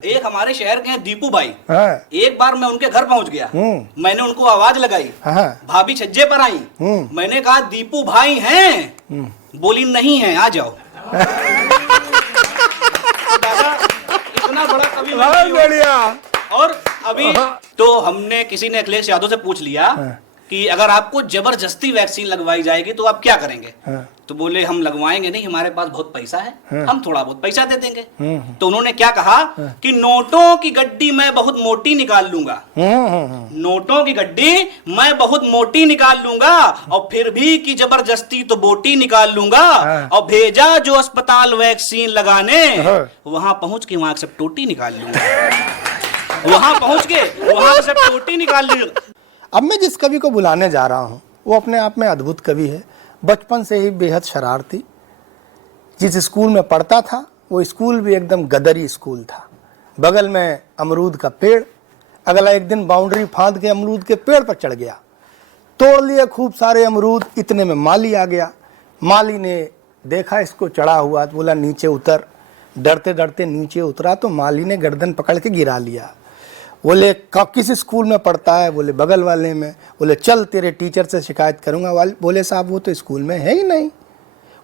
एक हमारे शहर के हैं दीपू भाई। हाँ। एक बार मैं उनके घर पहुंच गया। मैंने उनको आवाज लगाई। हाँ। भाभी छज्जे पर आई। मैंने कहा दीपू भाई हैं? बोली नहीं है, आ जाओ। दादा इतना बड़ा कवि बढ़िया। और अभी तो हमने किसी ने अखिलेश यादव से पूछ लिया कि अगर आपको जबरदस्ती वैक्सीन लगवाई जाएगी तो आप क्या करेंगे? तो बोले हम लगवाएंगे नहीं, हमारे पास बहुत पैसा है, हम थोड़ा बहुत पैसा दे देंगे। तो उन्होंने क्या कहा कि नोटों की गड्डी मैं बहुत मोटी निकाल लूंगा। नोटों की गड्डी मैं बहुत मोटी निकाल लूंगा और फिर भी की जबरदस्ती तो बोटी निकाल लूंगा। और भेजा जो अस्पताल वैक्सीन लगाने, वहां पहुंच के वहां से टोटी निकाल लूंगा। वहां पहुंच के वहां से टोटी निकाल लूंगा। अब मैं जिस कवि को बुलाने जा रहा हूँ वो अपने आप में अद्भुत कवि है। बचपन से ही बेहद शरारती। जिस स्कूल में पढ़ता था वो स्कूल भी एकदम गदरी स्कूल था। बगल में अमरूद का पेड़। अगला एक दिन बाउंड्री फांद के अमरूद के पेड़ पर चढ़ गया, तोड़ लिए खूब सारे अमरूद। इतने में माली आ गया। माली ने देखा इसको चढ़ा हुआ तो बोला नीचे उतर। डरते डरते नीचे उतरा तो माली ने गर्दन पकड़ के गिरा लिया। बोले किस स्कूल में पढ़ता है? बोले बगल वाले में। बोले चल तेरे टीचर से शिकायत करूंगा। वाले बोले साहब वो तो स्कूल में है ही नहीं।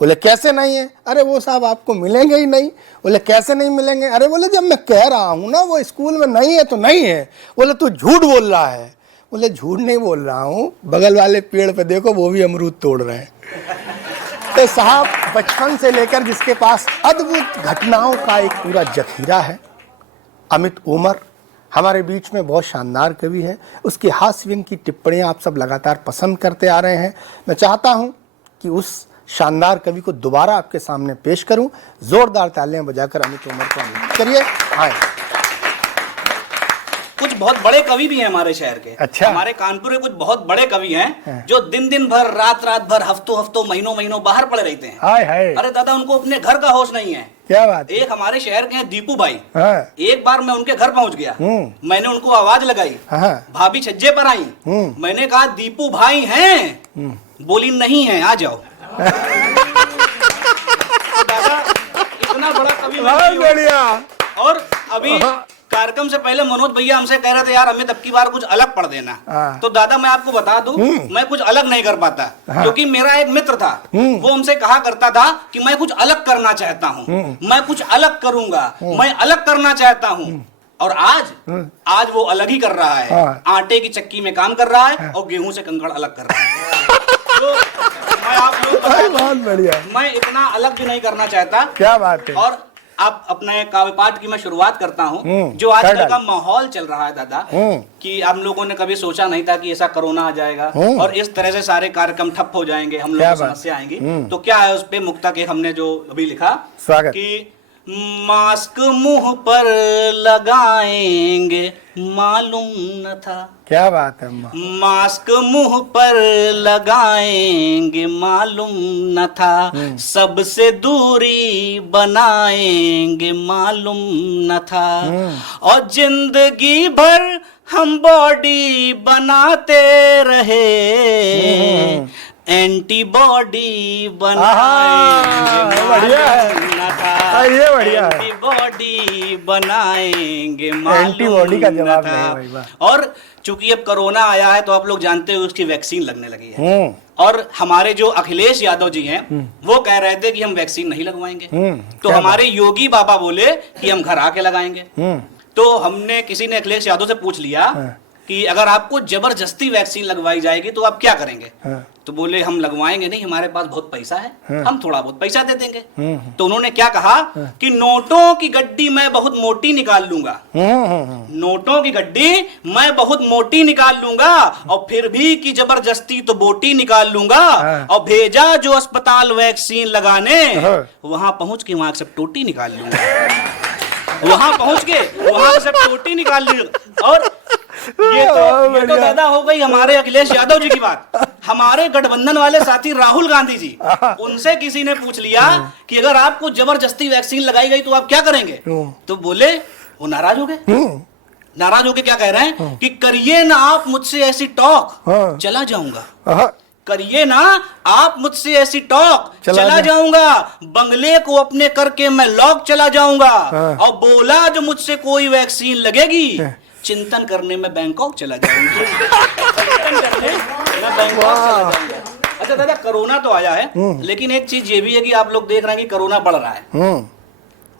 बोले कैसे नहीं है? अरे वो साहब आपको मिलेंगे ही नहीं। बोले कैसे नहीं मिलेंगे? अरे बोले जब मैं कह रहा हूँ ना वो स्कूल में नहीं है तो नहीं है। बोले तू झूठ बोल रहा है। बोले झूठ नहीं बोल रहा हूँ, बगल वाले पेड़ पे देखो वो भी अमरूद तोड़ रहे हैं। तो साहब बचपन से लेकर जिसके पास अद्भुत घटनाओं का एक पूरा जखीरा है, अमित उमर हमारे बीच में बहुत शानदार कवि है। उसकी हास्य व्यंग की टिप्पणियाँ आप सब लगातार पसंद करते आ रहे हैं। मैं चाहता हूं कि उस शानदार कवि को दोबारा आपके सामने पेश करूं। जोरदार तालियां बजाकर अमित उमर को आमंत्रित करिए। आए। कुछ बहुत बड़े कवि भी हैं हमारे शहर के। अच्छा। हमारे कानपुर के कुछ बहुत बड़े कवि हैं जो दिन दिन भर, रात रात भर, हफ्तों हफ्तों, महीनों महीनों बाहर पड़े रहते हैं। हाय हाय। अरे दादा उनको अपने घर का होश नहीं है। क्या बात? एक हमारे शहर के हैं दीपू भाई। एक बार मैं उनके घर पहुंच गया। मैंने उनको आवाज लगाई। भाभी छज्जे पर आई। मैंने कहा दीपू भाई हैं? बोली नहीं है, आ जाओ। दादा इतना बड़ा कवि। बढ़िया। और अभी कार्यक्रम से पहले मनोज भैया हमसे कह रहे थे यार हमें अब की बार कुछ अलग पढ़ देना। तो दादा मैं आपको बता दूं मैं कुछ अलग नहीं कर पाता। क्योंकि मेरा एक मित्र था, वो हमसे कहा करता था कि मैं कुछ अलग करना चाहता हूँ, मैं कुछ अलग करूंगा, मैं अलग करना चाहता हूँ। और आज वो अलग ही कर रहा है। आटे की चक्की में काम कर रहा है और गेहूं से कंकड़ अलग कर रहा है। तो मैं आप लोग बहुत बढ़िया। मैं इतना अलग भी नहीं करना चाहता। क्या बात है। और आप अपने काव्य पाठ की मैं शुरुआत करता हूँ। जो आजकल का माहौल चल रहा है दादा, कि हम लोगों ने कभी सोचा नहीं था कि ऐसा कोरोना आ जाएगा और इस तरह से सारे कार्यक्रम ठप हो जाएंगे, हम लोगों को समस्या आएंगी। तो क्या है उस पे मुक्ता के हमने जो अभी लिखा कि मास्क मुंह पर लगाएंगे मालूम न था। क्या बात है। मास्क मुंह पर लगाएंगे मालूम न था, सबसे दूरी बनाएंगे मालूम न था। और जिंदगी भर हम बॉडी बनाते रहे, एंटीबॉडी बनाएंगे मालूम न था। ये बढ़िया है। एंटीबॉडी बनाएंगे एंटीबॉडी का जवाब नहीं भाई। और चूंकि अब कोरोना आया है तो आप लोग जानते हो उसकी वैक्सीन लगने लगी है। और हमारे जो अखिलेश यादव जी हैं वो कह रहे थे कि हम वैक्सीन नहीं लगवाएंगे। तो हमारे योगी बाबा बोले कि हम घर आके लगाएंगे। तो हमने किसी ने अखिलेश यादव से पूछ लिया कि अगर आपको जबरदस्ती वैक्सीन लगवाई जाएगी तो आप क्या करेंगे? तो बोले हम लगवाएंगे नहीं, हमारे पास बहुत पैसा है, हम थोड़ा बहुत पैसा दे देंगे। तो उन्होंने क्या कहा कि नोटों की गड्डी मैं बहुत मोटी निकाल लूंगा। नोटों की गड्डी मैं बहुत मोटी निकाल लूंगा और फिर भी की जबरदस्ती तो बोटी निकाल लूंगा। और भेजा जो अस्पताल वैक्सीन लगाने, वहां पहुंच के वहां से टोटी निकाल लूंगा। वहां पहुंच के वहां से टोटी निकाल लूंगा। और ये तो दादा हो गई हमारे अखिलेश यादव जी की बात। हमारे गठबंधन वाले साथी राहुल गांधी जी, उनसे किसी ने पूछ लिया कि अगर आपको जबरदस्ती वैक्सीन लगाई गई तो आप क्या करेंगे? तो बोले वो नाराज हो गए। नाराज होके क्या कह रहे हैं कि करिए ना आप मुझसे ऐसी टॉक, चला जाऊंगा। करिए ना आप मुझसे ऐसी टॉक, चला जाऊंगा बंगले को अपने करके मैं लॉक चला जाऊंगा। और बोला जो मुझसे कोई वैक्सीन लगेगी, चिंतन करने में बैंकॉक चला जाऊंगा। चिंतन करने मैं बैंकॉक चला जाऊंगा। अच्छा दादा, कोरोना तो आया है, लेकिन एक चीज ये भी है कि आप लोग देख रहे हैं कि कोरोना बढ़ रहा है,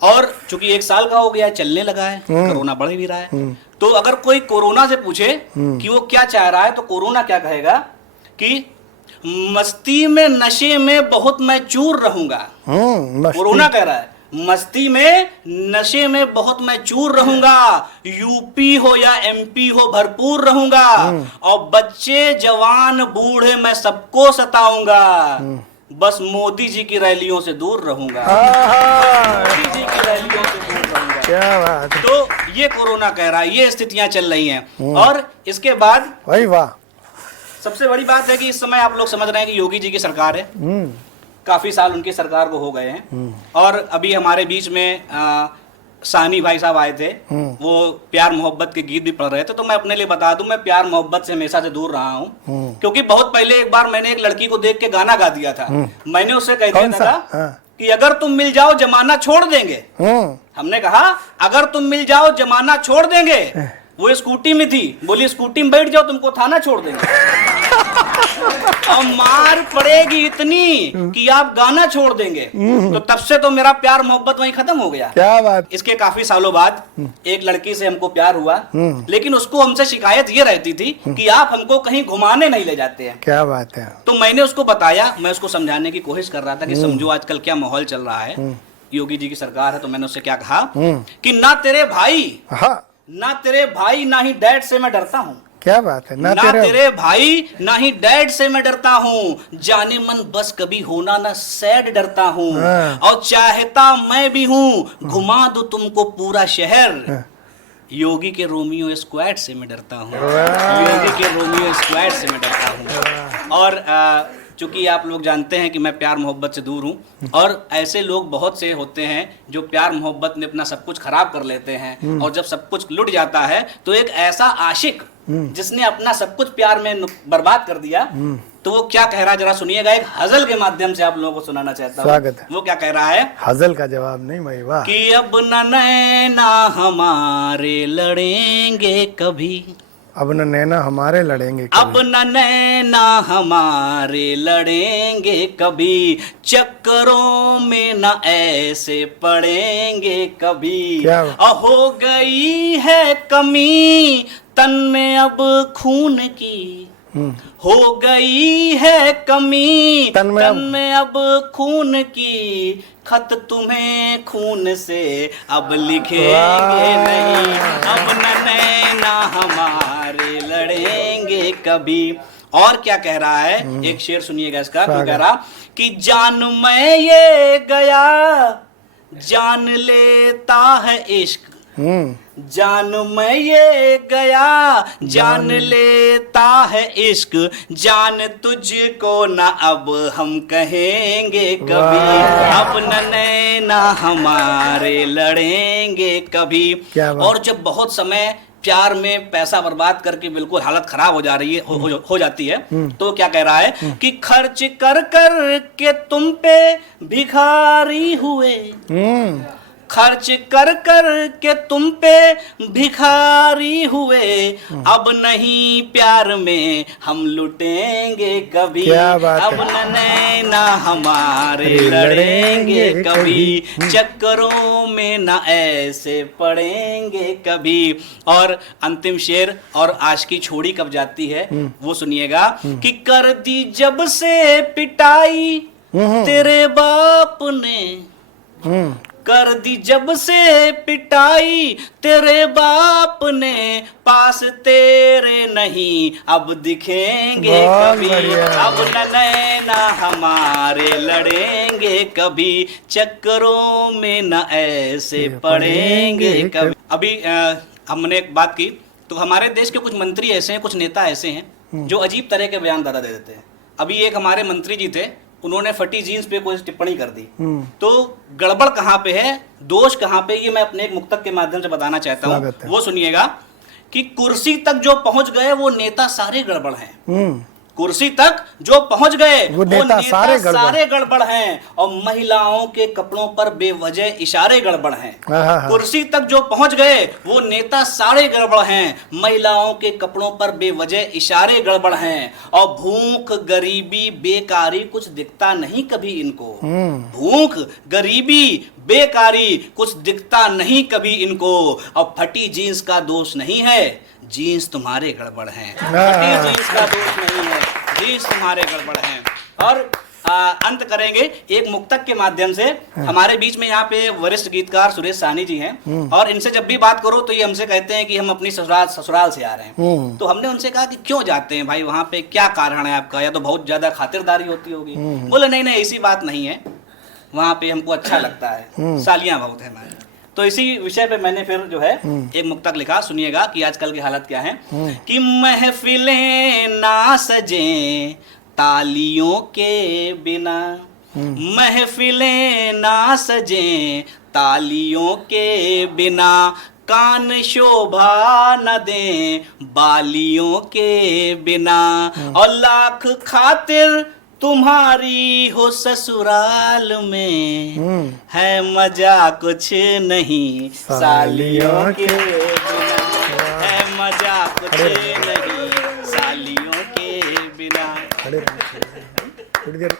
और चूंकि 1 साल का हो गया है, चलने लगा है, कोरोना बढ़ भी रहा है। तो अगर कोई कोरोना से पूछे कि वो क्या चाह रहा है, तो कोरोना क्या कहेगा कि मस्ती में नशे में बहुत मैं चूर रहूंगा। कोरोना कह रहा है मस्ती में नशे में बहुत मैं चूर रहूंगा, यूपी हो या एमपी हो भरपूर रहूंगा, और बच्चे जवान बूढ़े मैं सबको सताऊंगा, बस मोदी जी की रैलियों से दूर रहूंगा। मोदी जी की रैलियों से दूर रहूंगा। क्या बात। तो ये कोरोना कह रहा है, ये स्थितियां चल रही हैं। और इसके बाद भाई वाह, सबसे बड़ी बात है कि इस समय आप लोग समझ रहे हैं कि योगी जी की सरकार है, काफी साल उनकी सरकार को हो गए हैं। और अभी हमारे बीच में सानी भाई साहब आए थे, वो प्यार मोहब्बत के गीत भी पढ़ रहे थे। तो मैं अपने लिए बता दूं, मैं प्यार मोहब्बत से हमेशा से दूर रहा हूं, क्योंकि बहुत पहले एक बार मैंने एक लड़की को देख के गाना गा दिया था। मैंने उससे कह दिया था कि अगर तुम मिल जाओ जमाना छोड़ देंगे। हमने कहा अगर तुम मिल जाओ जमाना छोड़ देंगे। वो स्कूटी में थी, बोली स्कूटी में बैठ जाओ तुमको थाना छोड़ देंगे। और मार पड़ेगी इतनी कि आप गाना छोड़ देंगे। तो तब से तो मेरा प्यार मोहब्बत वहीं खत्म हो गया। क्या बात। इसके काफी सालों बाद एक लड़की से हमको प्यार हुआ, लेकिन उसको हमसे शिकायत ये रहती थी कि आप हमको कहीं घुमाने नहीं ले जाते हैं। क्या बात है। तो मैंने उसको बताया, मैं उसको समझाने की कोशिश कर रहा था कि समझो आजकल क्या माहौल चल रहा है, योगी जी की सरकार है। तो मैंने उससे क्या कहा कि ना तेरे भाई ना ही डैड से मैं डरता हूँ। क्या बात है। ना तेरे भाई ना ही डैड से मैं डरता हूँ, जाने मन बस कभी होना ना सैड डरता हूँ, और चाहता मैं भी हूँ घुमा दो तुमको पूरा शहर, योगी के रोमियो स्क्वाड से मैं डरता हूँ। योगी के रोमियो स्क्वाड से मैं डरता हूँ। और चूंकि आप लोग जानते हैं कि मैं प्यार मोहब्बत से दूर हूं, और ऐसे लोग बहुत से होते हैं जो प्यार मोहब्बत में अपना सब कुछ खराब कर लेते हैं, और जब सब कुछ लुट जाता है तो एक ऐसा आशिक जिसने अपना सब कुछ प्यार में बर्बाद कर दिया, तो वो क्या कह रहा है जरा सुनिएगा। एक हजल के माध्यम से आप लोगों को सुनाना चाहता हूँ। वो क्या कह रहा है, हजल का जवाब नहीं भाई वाह, कि अब न नैना हमारे लड़ेंगे कभी, अब न नैना हमारे लड़ेंगे कभी, अब न नैना हमारे लड़ेंगे कभी, चक्करों में न ऐसे पड़ेंगे कभी, हो गई है कमी तन में अब खून की, हो गई है कमी तन में अब खून की, खत तुम्हें खून से अब लिखेंगे नहीं, अब न नैना हमारे लड़ेंगे कभी। और क्या कह रहा है, एक शेर सुनिएगा इसका। क्या कह रहा कि जान मैं ये गया जान लेता है इश्क, जान मैं ये गया जान लेता है इश्क, जान तुझको ना अब हम कहेंगे कभी, अब न नैना हमारे लड़ेंगे कभी। और जब बहुत समय प्यार में पैसा बर्बाद करके बिल्कुल हालत खराब हो जा रही है, हो जाती है, तो क्या कह रहा है कि खर्च कर कर के तुम पे भिखारी हुए, खर्च कर कर के तुम पे भिखारी हुए, अब नहीं प्यार में हम लुटेंगे कभी, अब न नैना हमारे लड़ेंगे कभी, चक्करों में न ऐसे पड़ेंगे कभी। और अंतिम शेर और आशिकी छोड़ी कब जाती है वो सुनिएगा, कि कर दी जब से पिटाई तेरे बाप ने, कर दी जब से पिटाई तेरे बाप ने, पास तेरे नहीं अब दिखेंगे कभी, अब न नैना हमारे लड़ेंगे कभी, चक्करों में न ऐसे पड़ेंगे कभी। अभी हमने एक बात की, तो हमारे देश के कुछ मंत्री ऐसे हैं, कुछ नेता ऐसे हैं जो अजीब तरह के बयान दादा दे देते हैं। अभी एक हमारे मंत्री जी थे, उन्होंने फटी जीन्स पे कोई टिप्पणी कर दी, तो गड़बड़ कहाँ पे है, दोष कहाँ पे, ये मैं अपने एक मुक्तक के माध्यम से बताना चाहता हूँ। वो सुनिएगा कि कुर्सी तक जो पहुंच गए वो नेता सारे गड़बड़ हैं, कुर्सी तक जो पहुंच गए वो नेता सारे गड़बड़ हैं और महिलाओं के कपड़ों पर बेवजह इशारे गड़बड़ हैं। कुर्सी तक जो पहुंच गए वो नेता सारे गड़बड़ हैं, महिलाओं के कपड़ों पर बेवजह इशारे गड़बड़ हैं और भूख गरीबी बेकारी कुछ दिखता नहीं कभी इनको। भूख गरीबी बेकारी कुछ दिखता नहीं कभी इनको और फटी जीन्स का दोष नहीं है, जीन्स तुम्हारे गड़बड़ हैं। फटी जीन्स का दोष नहीं है, जीन्स तुम्हारे गड़बड़ हैं। और अंत करेंगे एक मुक्तक के माध्यम से। हमारे बीच में यहाँ पे वरिष्ठ गीतकार सुरेश साहनी जी हैं और इनसे जब भी बात करो तो ये हमसे कहते हैं कि हम अपनी ससुराल से आ रहे हैं। तो हमने उनसे कहा कि क्यों जाते हैं भाई, वहां पे क्या कारण है आपका, या तो बहुत ज्यादा खातिरदारी होती होगी। बोले नहीं नहीं ऐसी बात नहीं है, वहां पे हमको अच्छा लगता है, सालियां बहुत है हमारे। तो इसी विषय पे मैंने फिर जो है एक मुक्तक लिखा, सुनिएगा कि आजकल की हालत क्या है। कि महफिलें ना सजें तालियों के बिना, महफिलें ना सजें तालियों के बिना, कान शोभा न दें बालियों के बिना, और लाख खातिर तुम्हारी हो ससुराल में, है मजा कुछ नहीं सालियों के बिना, है मजा कुछ नहीं सालियों के बिना। थोड़ी देर